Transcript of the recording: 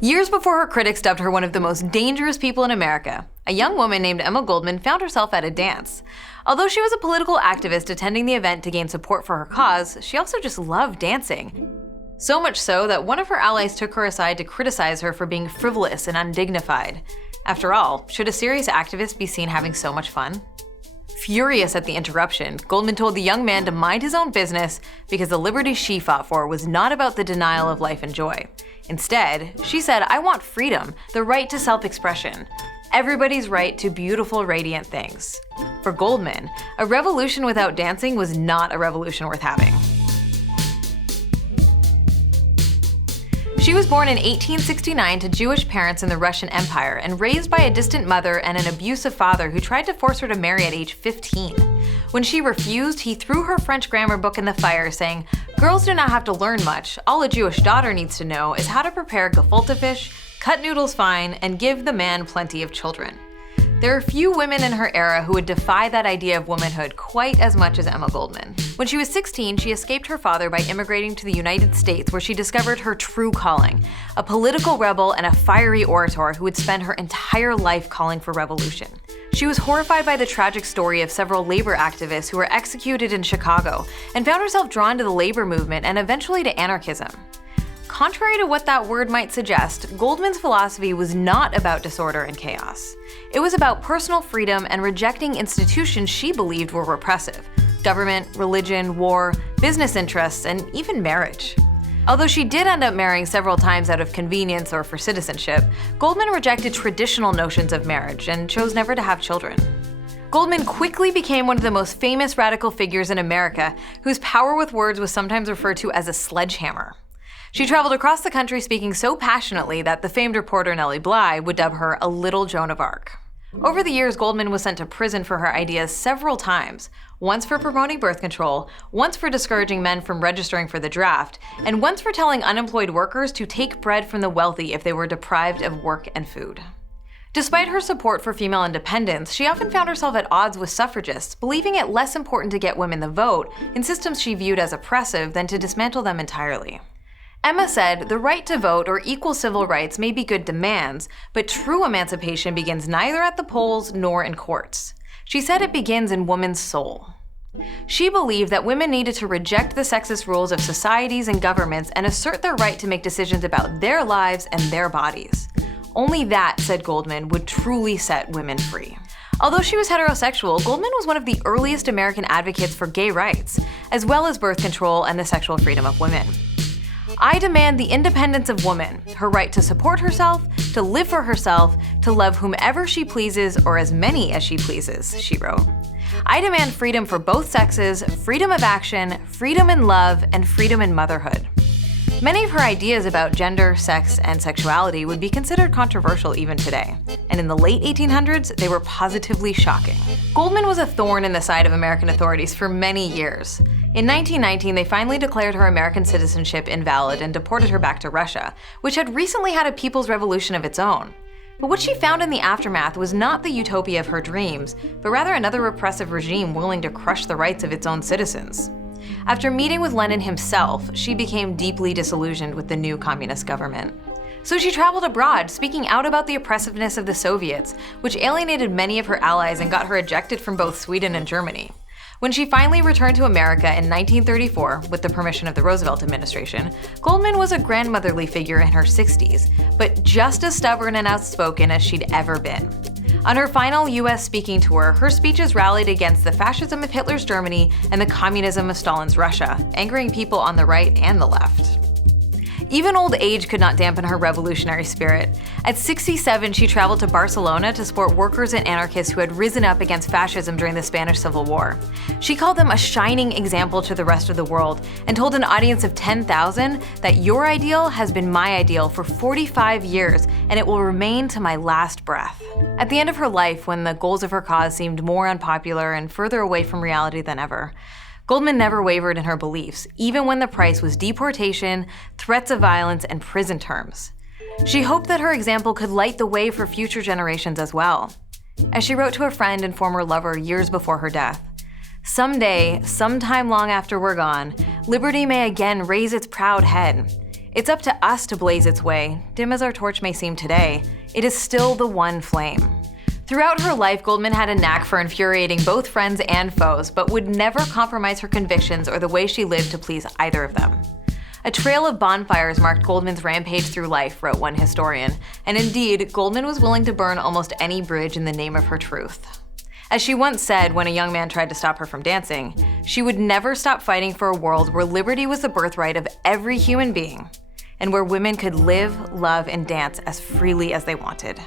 Years before her critics dubbed her one of the most dangerous people in America, a young woman named Emma Goldman found herself at a dance. Although she was a political activist attending the event to gain support for her cause, she also just loved dancing. So much so that one of her allies took her aside to criticize her for being frivolous and undignified. After all, should a serious activist be seen having so much fun? Furious at the interruption, Goldman told the young man to mind his own business because the liberty she fought for was not about the denial of life and joy. Instead, she said, "I want freedom, the right to self-expression. Everybody's right to beautiful, radiant things." For Goldman, a revolution without dancing was not a revolution worth having. She was born in 1869 to Jewish parents in the Russian Empire and raised by a distant mother and an abusive father who tried to force her to marry at age 15. When she refused, he threw her French grammar book in the fire, saying, "Girls do not have to learn much. All a Jewish daughter needs to know is how to prepare gefilte fish, cut noodles fine, and give the man plenty of children." There are few women in her era who would defy that idea of womanhood quite as much as Emma Goldman. When she was 16, she escaped her father by immigrating to the United States, where she discovered her true calling, a political rebel and a fiery orator who would spend her entire life calling for revolution. She was horrified by the tragic story of several labor activists who were executed in Chicago and found herself drawn to the labor movement and eventually to anarchism. Contrary to what that word might suggest, Goldman's philosophy was not about disorder and chaos. It was about personal freedom and rejecting institutions she believed were repressive: government, religion, war, business interests, and even marriage. Although she did end up marrying several times out of convenience or for citizenship, Goldman rejected traditional notions of marriage and chose never to have children. Goldman quickly became one of the most famous radical figures in America, whose power with words was sometimes referred to as a sledgehammer. She traveled across the country speaking so passionately that the famed reporter Nellie Bly would dub her a little Joan of Arc. Over the years, Goldman was sent to prison for her ideas several times, once for promoting birth control, once for discouraging men from registering for the draft, and once for telling unemployed workers to take bread from the wealthy if they were deprived of work and food. Despite her support for female independence, she often found herself at odds with suffragists, believing it less important to get women the vote in systems she viewed as oppressive than to dismantle them entirely. Emma said, "The right to vote or equal civil rights may be good demands, but true emancipation begins neither at the polls nor in courts." She said it begins in woman's soul. She believed that women needed to reject the sexist rules of societies and governments and assert their right to make decisions about their lives and their bodies. Only that, said Goldman, would truly set women free. Although she was heterosexual, Goldman was one of the earliest American advocates for gay rights, as well as birth control and the sexual freedom of women. "I demand the independence of woman, her right to support herself, to live for herself, to love whomever she pleases or as many as she pleases," she wrote. "I demand freedom for both sexes, freedom of action, freedom in love, and freedom in motherhood." Many of her ideas about gender, sex, and sexuality would be considered controversial even today, and in the late 1800s, they were positively shocking. Goldman was a thorn in the side of American authorities for many years. In 1919, they finally declared her American citizenship invalid and deported her back to Russia, which had recently had a people's revolution of its own. But what she found in the aftermath was not the utopia of her dreams, but rather another repressive regime willing to crush the rights of its own citizens. After meeting with Lenin himself, she became deeply disillusioned with the new communist government. So she traveled abroad, speaking out about the oppressiveness of the Soviets, which alienated many of her allies and got her ejected from both Sweden and Germany. When she finally returned to America in 1934, with the permission of the Roosevelt administration, Goldman was a grandmotherly figure in her 60s, but just as stubborn and outspoken as she'd ever been. On her final US speaking tour, her speeches rallied against the fascism of Hitler's Germany and the communism of Stalin's Russia, angering people on the right and the left. Even old age could not dampen her revolutionary spirit. At 67, she traveled to Barcelona to support workers and anarchists who had risen up against fascism during the Spanish Civil War. She called them a shining example to the rest of the world and told an audience of 10,000 that "your ideal has been my ideal for 45 years and it will remain to my last breath." At the end of her life, when the goals of her cause seemed more unpopular and further away from reality than ever, Goldman never wavered in her beliefs, even when the price was deportation, threats of violence, and prison terms. She hoped that her example could light the way for future generations as well. As she wrote to a friend and former lover years before her death, "Someday, sometime long after we're gone, liberty may again raise its proud head. It's up to us to blaze its way. Dim as our torch may seem today, it is still the one flame. Throughout her life, Goldman had a knack for infuriating both friends and foes, but would never compromise her convictions or the way she lived to please either of them. A trail of bonfires marked Goldman's rampage through life, wrote one historian, and indeed, Goldman was willing to burn almost any bridge in the name of her truth. As she once said when a young man tried to stop her from dancing, she would never stop fighting for a world where liberty was the birthright of every human being, and where women could live, love, and dance as freely as they wanted.